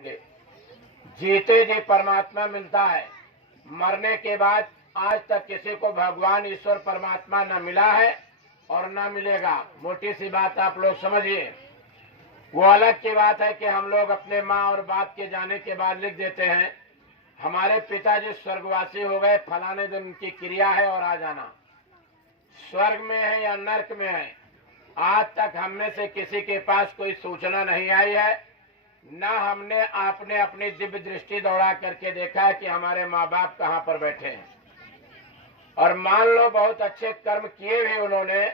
जीते जी परमात्मा मिलता है, मरने के बाद आज तक किसी को भगवान ईश्वर परमात्मा न मिला है और न मिलेगा। मोटी सी बात आप लोग समझिए। वो अलग की बात है कि हम लोग अपने माँ और बाप के जाने के बाद लिख देते हैं हमारे पिताजी स्वर्गवासी हो गए, फलाने दिन उनकी क्रिया है और आ जाना। स्वर्ग में है या नरक में है, आज तक हम में से किसी के पास कोई सूचना नहीं आई है, न हमने आपने अपनी दिव्य दृष्टि दौड़ा करके देखा है कि हमारे माँ बाप कहाँ पर बैठे हैं। और मान लो बहुत अच्छे कर्म किए भी उन्होंने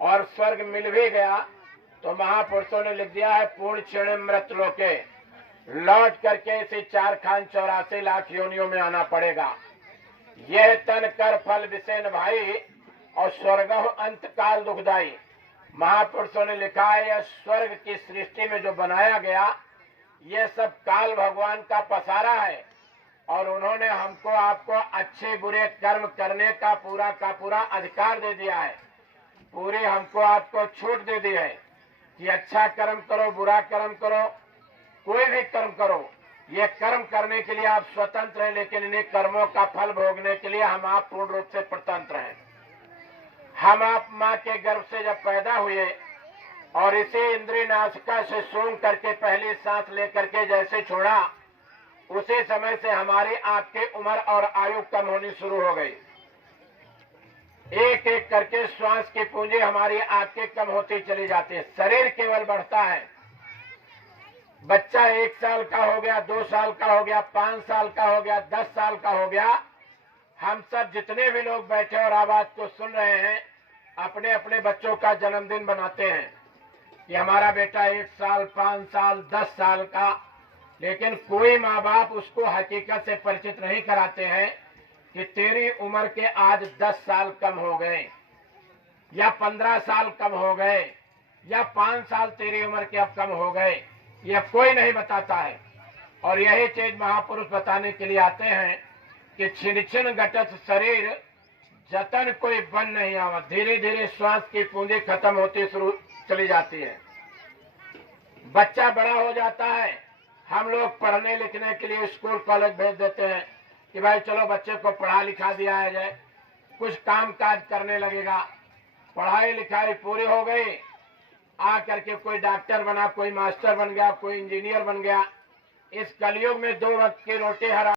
और स्वर्ग मिल भी गया, तो महापुरुषों ने लिख दिया है पूर्ण क्षण मृत लोके, लौट करके इसे 4,84 लाख योनियों में आना पड़ेगा। यह तन कर फल विषेन भाई और स्वर्ग अंत काल दुखदाई। महापुरुषों ने लिखा है यह स्वर्ग की सृष्टि में जो बनाया गया यह सब काल भगवान का पसारा है, और उन्होंने हमको आपको अच्छे बुरे कर्म करने का पूरा अधिकार दे दिया है। पूरी हमको आपको छूट दे दी है कि अच्छा कर्म करो, बुरा कर्म करो, कोई भी कर्म करो। ये कर्म करने के लिए आप स्वतंत्र हैं, लेकिन इन्हीं कर्मों का फल भोगने के लिए हम आप पूर्ण रूप से स्वतंत्र हैं। हम आप माँ के गर्भ से जब पैदा हुए और इसी इंद्रिय नासिका से सूंघ करके पहली सांस लेकर के जैसे छोड़ा, उसी समय से हमारी आपकी उम्र और आयु कम होनी शुरू हो गई। एक एक करके श्वास की पूंजी हमारी आपकी कम होती चली जाती है, शरीर केवल बढ़ता है। बच्चा 1 साल का हो गया, 2 साल का हो गया, 5 साल का हो गया, 10 साल का हो गया। हम सब जितने भी लोग बैठे और आवाज को सुन रहे हैं अपने अपने बच्चों का जन्मदिन बनाते हैं कि हमारा बेटा 1 साल, 5 साल, 10 साल का, लेकिन कोई माँ बाप उसको हकीकत से परिचित नहीं कराते हैं कि तेरी उम्र के आज 10 साल कम हो गए या 15 साल कम हो गए या 5 साल तेरी उम्र के अब कम हो गए, यह कोई नहीं बताता है। और यही चीज महापुरुष बताने के लिए आते हैं कि छिन छिन घटत शरीर जतन कोई बन नहीं आवा। धीरे धीरे श्वास की पूंजी खत्म होती शुरू चली जाती है। बच्चा बड़ा हो जाता है, हम लोग पढ़ने लिखने के लिए स्कूल कॉलेज भेज देते हैं कि भाई चलो बच्चे को पढ़ा लिखा दिया है जाए, कुछ काम काज करने लगेगा। पढ़ाई लिखाई पूरी हो गई, आ करके कोई डॉक्टर बना, कोई मास्टर बन गया, कोई इंजीनियर बन गया। इस कलयुग में 2 वक्त की रोटी हराम